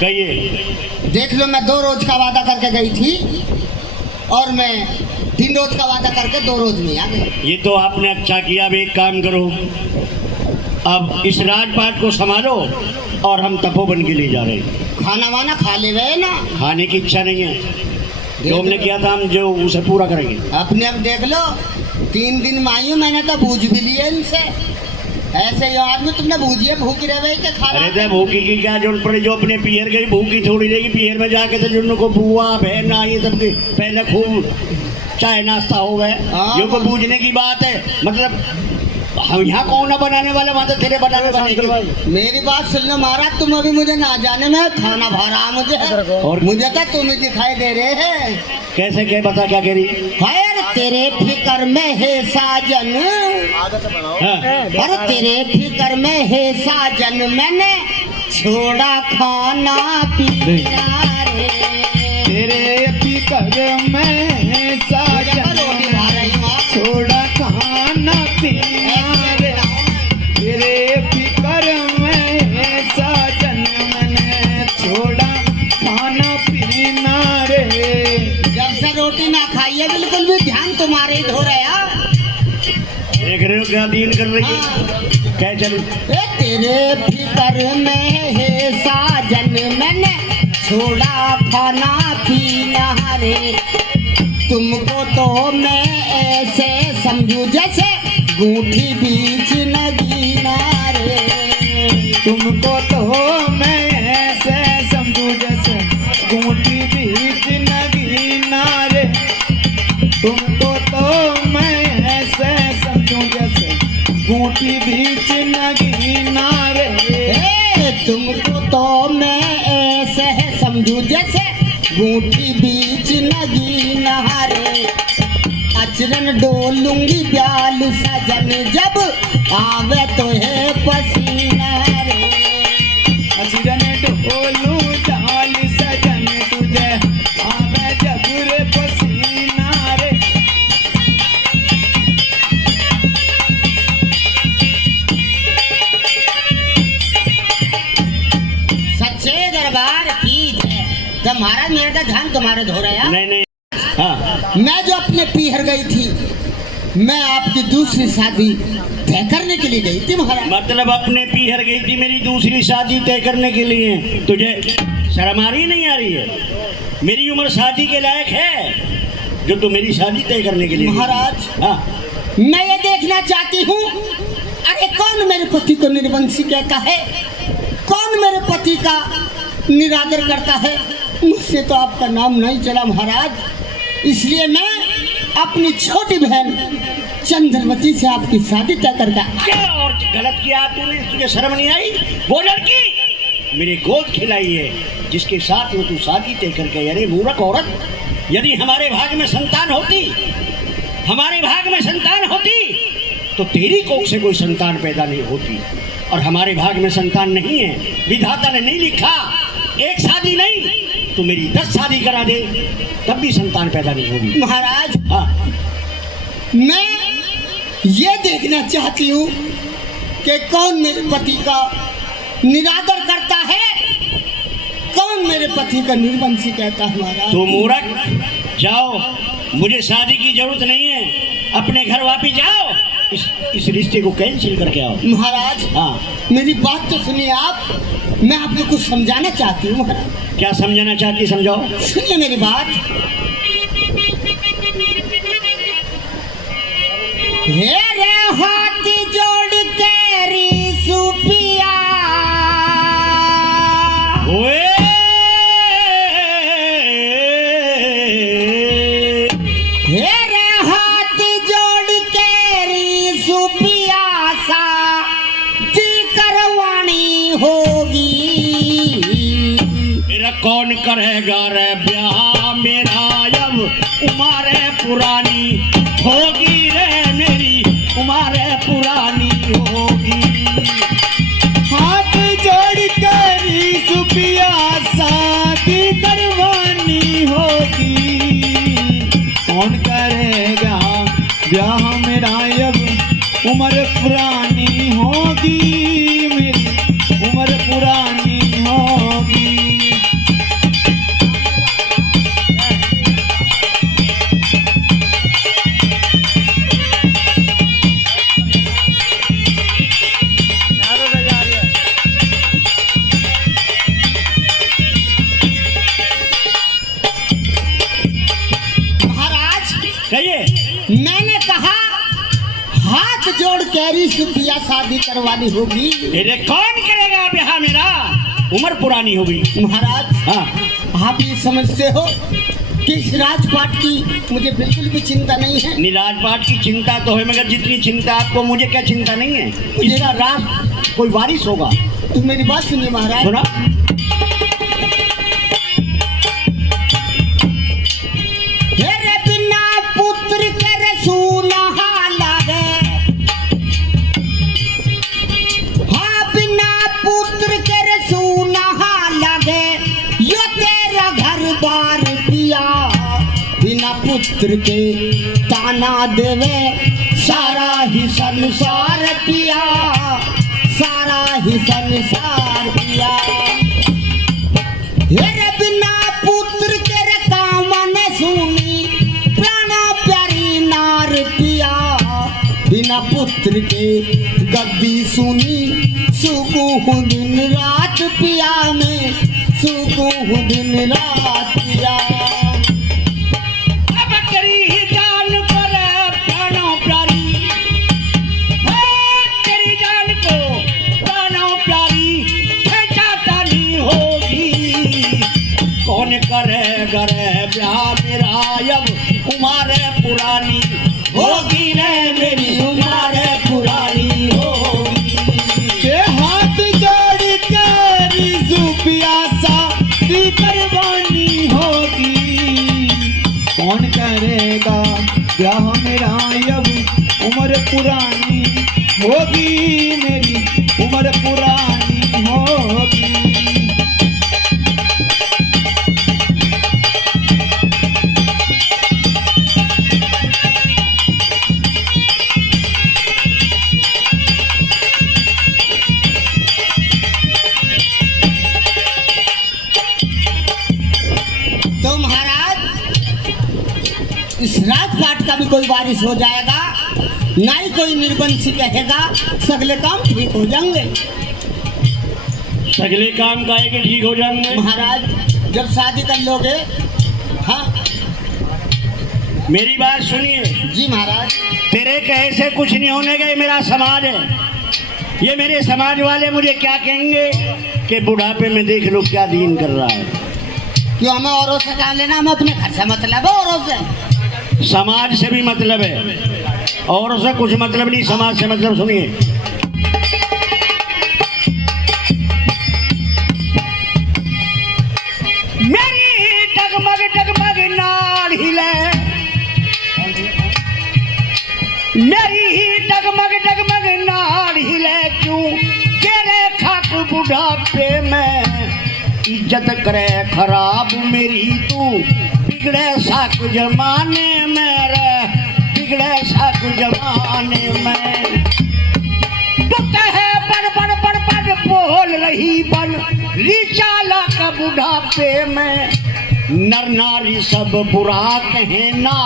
कहिए। देख लो, मैं 2 रोज का वादा करके गई थी और मैं 3 रोज का वादा करके 2 रोज में आ गई। ये तो आपने अच्छा किया। अब एक काम करो, अब इस राजपाट को संभालो और हम तपोवन के लिए जा रहे हैं। खाना वाना खा ले गए ना? खाने की इच्छा नहीं है। जो हमने किया था हम जो उसे पूरा करेंगे। अपने अब देख लो, 3 दिन में आई हूँ, मैंने तो बूझ भी लिए इनसे। ऐसे ही आदमी तुमने बूझिए भूखी रहे के खा। अरे तो भूखी की क्या जरूरत पड़ी? जो अपने पीहर गई भूखी थोड़ी रहेगी। पीहर में जाके तो जिनको बुआ बहना ये सब पहले खूब चाय नाश्ता हो गए। ये को बूझने की बात है। मतलब हम यहाँ कौन बनाने वाले, वहाँ तो तेरे बनाने वाले। मेरी बात सुन लो महाराज, तुम अभी मुझे ना जाने में खाना भा रहा मुझे, और मुझे तो तुम ही दिखाई दे रहे हैं। कैसे क्या बता, क्या कह रही? खैर तेरे फिक्र में है साजन, और तेरे फिक्र में है साजन, मैंने छोड़ा खाना पीना रे। तेरे फिक्र में है साजन, छोड़ा खाना पीना रे। तेरे फिक्र में है साजन, मैंने छोड़ा खाना पीना रे। जब से रोटी ना खाइए बिल्कुल भी ध्यान तुम्हारे ही हो रहा। देख रहे हो क्या दीन कर रही है? क्या चल? तेरे फिक्र में है साजन, मैंने छोड़ा खाना पीना रे। तुमको तो मैं ऐसे समझू जैसे गूठी बीच नगीना रे। तुमको तो मैं ऐसे समझू जैसे गूठी बीच नगीना रे। तुमको तो मैं ऐसे समझू जैसे गूठी बीच नगीना रे। तुमको तो मैं ऐसे समझू जैसे गूठी बीच नगीना रे। अचरन डोलूंगी ब्याल सजन, जब आवे तो है पसीना रे। अचरन डोलू ब्याल सजन, तुझे आवे जब रे पसीना रे। सच्चे दरबार की जय। तो महाराज मेरा तो ध्यान तुम्हारे धो रहा। नहीं हाँ। मैं जो अपने पीहर गई थी, मैं आपकी दूसरी शादी तय करने के लिए गई थी महाराज। मतलब अपने पीहर गई थी मेरी दूसरी शादी तय करने के लिए? तुझे शर्म आ रही नहीं आ रही है? मेरी उम्र शादी के लायक है जो तू मेरी शादी तय करने के लिए? महाराज हाँ। मैं ये देखना चाहती हूँ, अरे कौन मेरे पति को निर्वंशी कहता है, कौन मेरे पति का निरादर करता है? मुझसे तो आपका नाम नहीं चला महाराज, इसलिए मैं अपनी छोटी बहन चंद्रवती से आपकी शादी तय करता। क्या और गलत किया तूने? तुझे शर्म नहीं आई? वो लड़की मेरी गोद खिलाई है जिसके साथ में तू शादी तय करके। अरे मूर्ख औरत, यदि हमारे भाग में संतान होती, हमारे भाग में संतान होती तो तेरी कोख से कोई संतान पैदा नहीं होती। और हमारे भाग में संतान नहीं है, विधाता ने नहीं लिखा। एक शादी नहीं तो मेरी 10 शादी करा दे, तब भी संतान पैदा नहीं होगी। महाराज हाँ। मैं ये देखना चाहती हूँ कि कौन मेरे पति का निरादर करता है, कौन मेरे पति का निर्वंशी कहता है। महाराज तो मूर्ख, जाओ, मुझे शादी की जरूरत नहीं है, अपने घर वापिस जाओ। इस रिश्ते को कैंसिल करके आओ। महाराज हाँ। मेरी बात तो सुनिए आप, मैं आपको कुछ समझाना चाहती हूँ महाराज। क्या समझाना चाहती, समझाओ। सुनिए मेरी बात। हे रे हाथ जोड़ के रिसुपिया, ओए हे रे हाथ जोड़ के रिसुपिया, शादी करवानी होगी। मेरा कौन करेगा रे ब्याह, मेरा अब उम्र पुरानी होगी रे, मेरी उम्र पुरानी होगी। हाथ जोड़ कर सुपिया शादी करवानी होगी। कौन करेगा ब्याह, मेरा अब उम्र पुरानी होगी, मेरी उम्र पुरानी होगी। कैरी से पिया शादी करवानी होगी। अरे कौन करेगा ब्याह मेरा, उम्र पुरानी होगी। महाराज हाँ, आप ये समझते हो कि इस राजपाट की मुझे बिल्कुल भी चिंता नहीं है। राजपाट की चिंता तो है, मगर जितनी चिंता आपको मुझे क्या चिंता नहीं है। इसका राज कोई वारिस होगा। तो मेरी बात सुनिए महाराज। सुना, तेरे बिना पुत्र के सूना लागे, हाँ बिना पुत्र के सूना लागे, यो तेरा घर बार पिया, बिना पुत्र के ताना देवे सारा ही संसार पिया, सारा ही संसार पिया। हेरे बिना पुत्र तेरे काम ने सुनी, प्राणा प्यारी नार पिया, बिना पुत्र के गद्दी सुनी, सुखू हूँ दिन रात पिया में, सुखू हूँ दिन रात पिया। अब तेरी ही जान पर प्राणों प्यारी, तेरी जान को प्राणों प्यारी, खेचाता नहीं होगी। कौन करेगा रे ब्याह मेरा, अब उम्र पुरानी होगी रे मेरी, उम्र पुरानी होगी। के हाथ जोड़ कर सुपिया शादी करवानी होगी। कौन करेगा ब्याह मेरा, अब उम्र पुरानी होगी मेरी, उम्र पुरानी होगी। तो महाराज इस राजपाट का भी कोई वारिस हो जाएगा, ना ही कोई निर्वंशी कहेगा, सगले काम ठीक हो जाएंगे। सगले काम का है कि ठीक हो जाएंगे। महाराज जब शादी कर लोगे, हाँ मेरी बात सुनिए, जी महाराज। तेरे कहे से कुछ नहीं होने का, ये मेरा समाज है। ये मेरे समाज वाले मुझे क्या कहेंगे कि बुढ़ापे में देख लो क्या दीन कर रहा है। क्यों हमें औरों से काम लेना, हमें अपने घर से मतलब है, औरों से। समाज से भी मतलब है, औरों से कुछ मतलब नहीं, समाज से मतलब। सुनिए, मेरी डगमग डगमग नाड़ हिले, मेरी ही डगमग डगमग नाड़ हिले, क्यों तेरे खाक बुढ़ापे में इज्जत करे खराब मेरी, तू बिगड़े साक जमाने में रे, बिगड़े साक जमाने में। तू कहे बड़ बड़ बड़ बड़ बोल रही बन रिचाला का बुढ़ापे में, नर नारी सब बुरा कहे ना,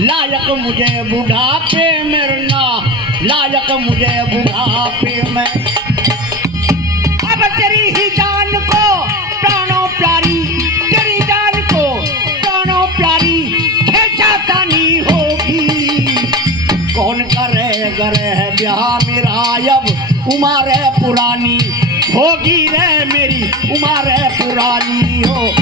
लायक मुझे बुढ़ापे में ना, लायक मुझे बुढ़ापे में। अब तेरी ही जान को प्राणों प्यारी, तेरी जान को प्राणों प्यारी, खेचाता नहीं होगी। कौन करेगा रे ब्याह मेरा, अब उम्र पुरानी होगी रे मेरी, उम्र पुरानी हो।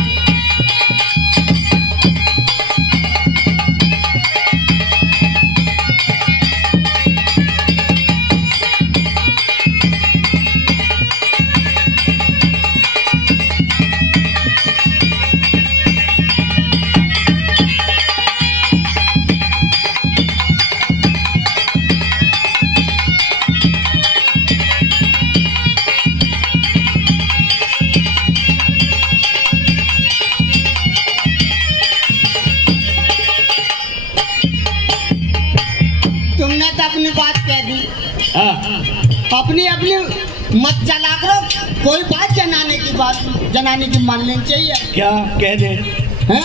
अपनी बात कह दी, हाँ, अपनी अपनी मत चला करो, कोई बात जनाने की मान लेनी चाहिए। क्या कह दे? हैं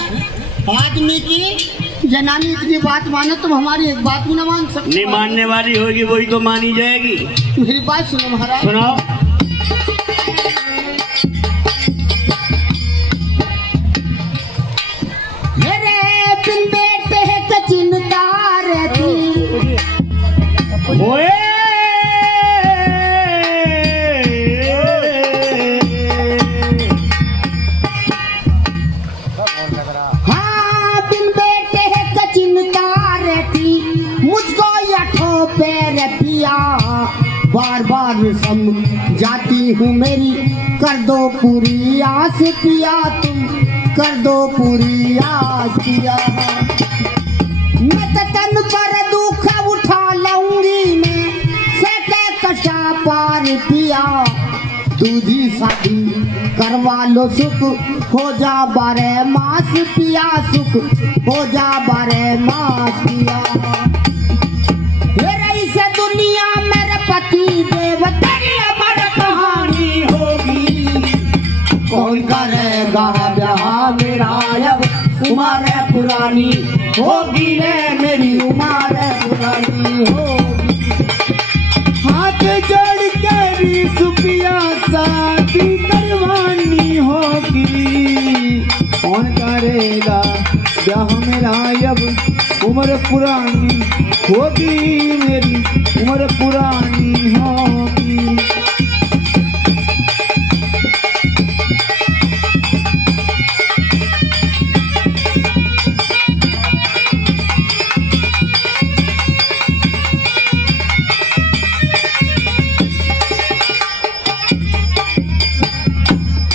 आदमी की जनानी इतनी बात मानो, तुम हमारी एक बात भी ना मान सकते। नहीं मानने वाली होगी वही तो मानी जाएगी। मेरी बात सुनो महाराज। सुनाओ। मेरे बिन बेटे है चिंता रहती, ओए पिया तुम कर दो पूरी आस पिया। मैं तो तन पर दुख उठा लूंगी मैं सके कशा पार पिया। दूधी शादी करवा लो सुख हो जा बारे मास पिया सुख हो जा बारे मास पिया। से दुनिया मेरे पति देव तेरी अमर कहानी होगी। कौन करेगा ब्याह मेरा अब उम्र पुरानी होगी रे मेरी उम्र पुरानी होगी। हाथ जोड़ के सुपिया शादी करवानी होगी। कौन करेगा ब्याह मेरा अब उम्र पुरानी होगी मेरी उम्र पुरानी होगी।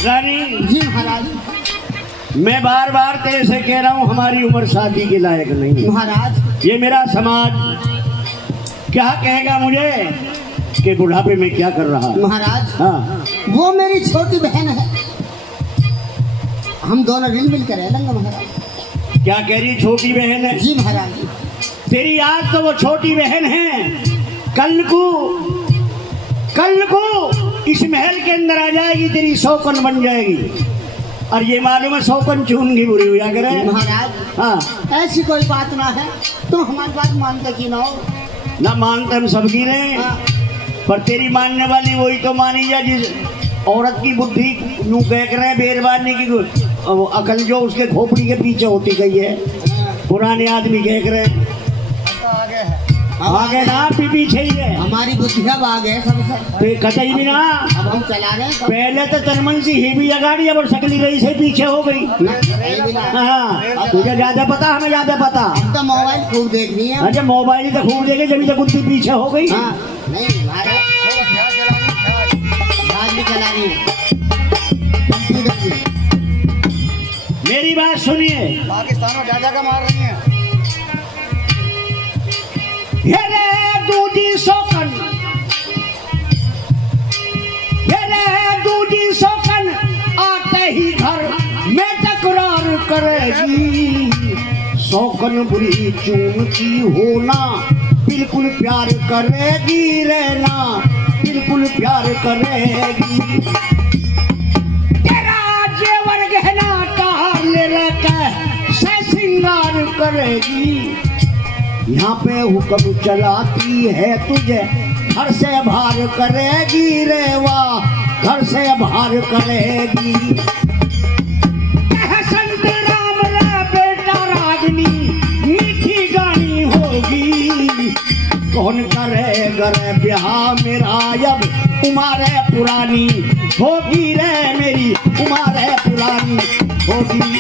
रानी जी महाराज। मैं बार बार तेरे से कह रहा हूँ हमारी उम्र शादी के लायक नहीं है। महाराज ये मेरा समाज क्या कहेगा मुझे कि बुढ़ापे में क्या कर रहा है। महाराज हाँ वो मेरी छोटी बहन है। हम दोनों मिल मिल कर रहेंगे महाराज। क्या कह रही छोटी बहन है? जी महाराज। तेरी आज तो वो छोटी बहन है, कल को इस महल के अंदर आ जाएगी, तेरी शौकन बन जाएगी। और ये मालूम है शौकन चून की बुरी हुआ करे। महाराज हाँ ऐसी कोई बात ना है, तुम हमारी बात मानते कि ना हो। ना मानते हम सबकी रहे, हाँ। पर तेरी मानने वाली वही तो मानी जा जिस औरत की बुद्धि यूं कह रहे हैं बेरबानी की अकल जो उसके खोपड़ी के पीछे होती गई है। पुराने आदमी कह रहे हैं आगे ना पीछे ही है। हमारी बुद्धिया आगे है सबसे। कतई भी ना। अब हम चला रहे हैं पहले तो तनमन सी ही भी अगाड़ी अब सकली रही से पीछे हो गई। हाँ तुझे ज्यादा पता हमें ज्यादा पता। हम तो मोबाइल खूब देख रही है। अच्छा मोबाइल तो खूब देखे जब तक बुद्धि पीछे हो गई। हाँ नहीं महाराज भी चला रही है। मेरी बात सुनिए। पाकिस्तान में ज्यादा का मार रही है। ये रे दूधी शौकन, ये रे दूधी शौकन आते ही घर में तकरार करेगी। शौकन बुरी चूनती होना बिल्कुल प्यार करेगी, रहना बिल्कुल प्यार करेगी। तेरा जेवर गहना तार ले लेकर से श्रृंगार करेगी। यहाँ पे हुक्म चलाती है तुझे घर से बाहर करेगी, रेवा घर से बाहर करेगी। संत राम रे बेटा रागनी मीठी गानी होगी। कौन करेगा रे ब्याह मेरा अब उम्र पुरानी होगी रे मेरी उम्र पुरानी होगी।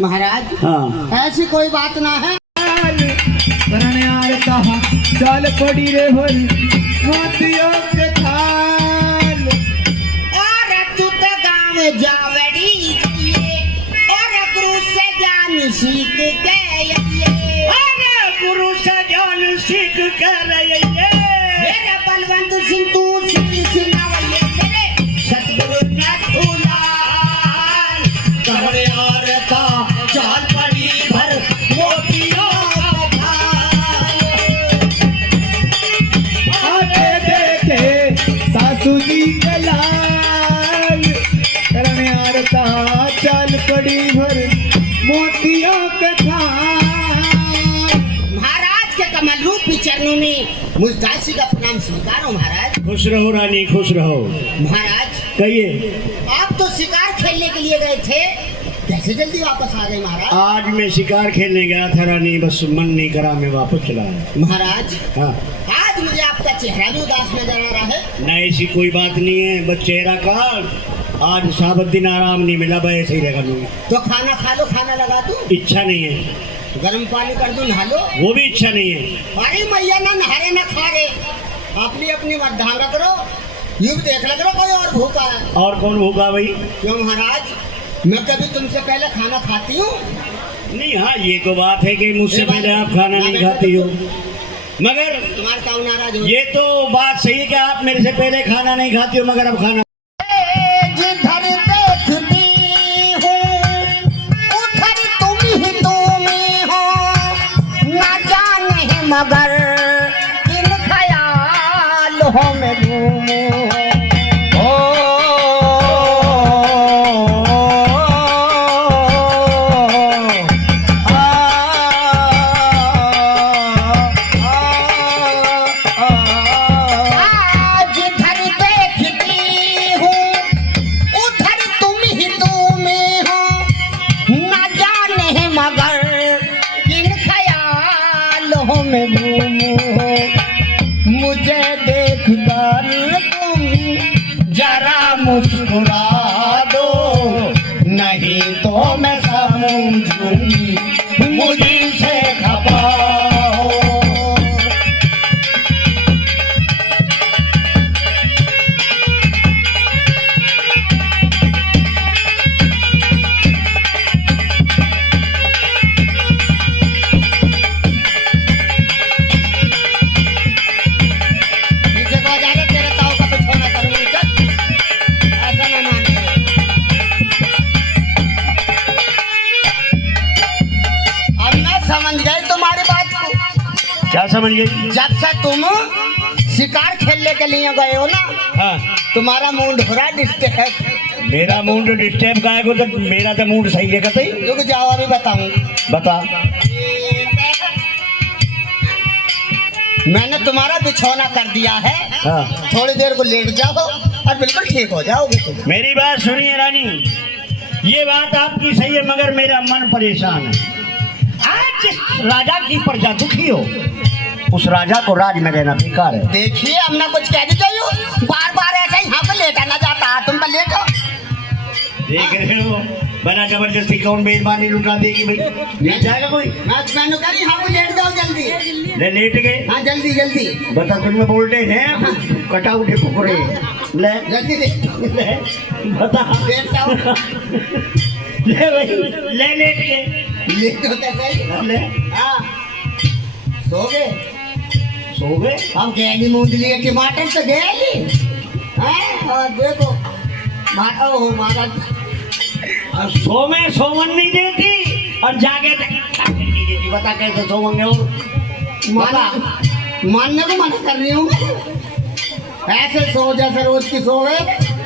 महाराज हाँ ऐसी कोई बात ना है। चाल पड़ी रे होल मोतियों के थाल। और तू तो गाँव जावड़ी और गुरु से ज्ञान सीख के गुरु से ज्ञान सीख कर मेरे बलवंत सिंह तू सिंगावैये तेरे सतगुरु ना तुलाल करने आरता चाल पड़ी भर मोतियों का आगे देखे सासू जी के लाल करने आरता चाल पड़ी भर मोतियों के थाल। महाराज के कमल रूप चरणों में मुझदासी का प्रणाम स्वीकारो महाराज। खुश रहो रानी खुश रहो। महाराज कहिए। आप तो शिकार खेलने के लिए गए थे, कैसे जल्दी वापस आ गए महाराज? आज मैं शिकार खेलने गया था रानी, बस मन नहीं करा मैं वापस चला आया। महाराज हाँ आज आज मुझे आपका चेहरा भी उदास नजर आ रहा है। नहीं, ऐसी कोई बात नहीं है, बस चेहरा का आज साबत दिन आराम नहीं मिला, भाई ऐसे ही रहेगा लूँगी। तो खाना खा लो, खाना लगा दूं, इच्छा नहीं है। गर्म पानी कर दूं, नहा लो। वो भी इच्छा नहीं है। अरे मैया ना नहारे ना खा रहे, अपनी अपनी मत ध्यान रख लो। यूं देख लग रहा कोई और भूखा है। और कौन भूखा भाई? क्यों महाराज, मैं कभी तुमसे पहले खाना खाती हूँ? नहीं, हाँ ये तो बात है कि मुझसे पहले आप खाना नहीं खाती हो, मगर तुम्हारे ताऊ नाराज हो। ये तो बात सही है कि आप मेरे से पहले खाना नहीं खाती हो, मगर अब खाना जिधर देखती हूँ उधर तुम ही तुम हो, ना जाने मगर किन ख्यालों में घूमूं। में घूमो, मुझे देखकर तुम जरा मुस्कुरा दो, नहीं तो मैं समझूंगी मुझसे खपा हो। क्या समझ गई? जब से तुम शिकार खेलने के लिए गए हो ना, हाँ, तुम्हारा मूड हो रहा डिस्टर्ब। मेरा मूड डिस्टर्ब का है को, तो मेरा तो मूड सही है कतई। रुक जाओ, अभी बताऊं। बता। मैंने तुम्हारा बिछौना कर दिया है, हाँ। थोड़ी देर को लेट जाओ और बिल्कुल ठीक हो जाओगे तुम। मेरी बात सुनिए रानी, ये बात आपकी सही है, मगर मेरा मन परेशान है। आज जिस राजा की प्रजा दुखी हो, उस राजा को राज में रहना बेकार है। देखिए, हमने कुछ कह दी गई हो, बार बार ऐसे यहाँ पे लेटा ना जाता, तुम पे लेटो। देख रहे हो, बना जबरदस्ती कौन मेजबानी लुटा देगी भाई? लेट जाएगा कोई? मैंने कह रही हाँ वो लेट जाओ जल्दी। ले लेट गए? हाँ जल्दी जल्दी। बता, तुम में बोलते हैं कटा उठे पकड़े। ले जल्दी ले, बता। लेट जाओ। ले भाई, ले लेट गए। लेट होता सही। ले, हाँ सो गए। सो गए? हम गैली मूंगली टमाटर तो गैली। हाँ और देखो ओहो महाराज, सोमे सोमन नहीं देती और जागे नहीं देती। बता कैसे सोमन हो? मानने को मना कर रही हूँ। ऐसे सो जैसे रोज की सोवे।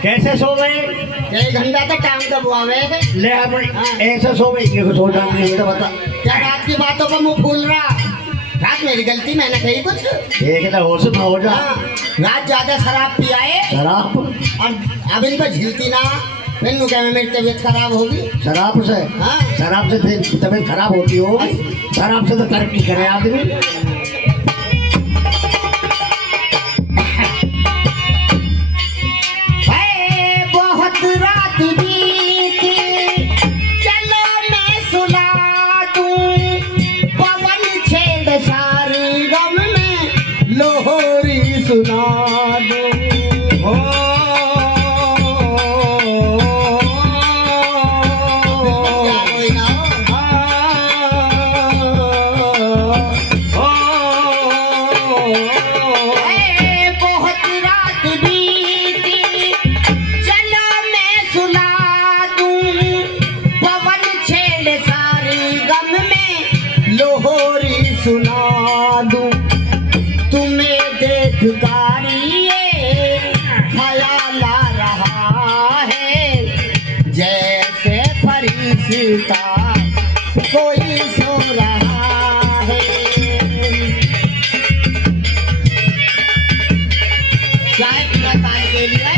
कैसे सो गए? 1 घंटा तो टाइम दबवावे। ले ऐसे सो गई कि सो जाती है। तो बता, क्या रात की बातों पर मुंह फूल रहा? रात मेरी गलती, मैंने कही कुछ? एक तो होश में हो जा। रात ज्यादा शराब पियाए शराब, और अब इनको झिलती ना, मैंने क्या मेरी तबीयत खराब होगी। शराब से? हाँ शराब से तबीयत खराब होती हो? शराब से तो तरक्की करे आदमी। बहुत रात बीती, चलो मैं सुला दूं, पवन छेड़ सारी गम में लोहरी सुना दूं। लोहरी सुना दूं, तुम्हें देख गाड़िए ख्याल आ रहा है, जैसे फरिश्ता कोई सो रहा है। चाय पीना ताज के लिए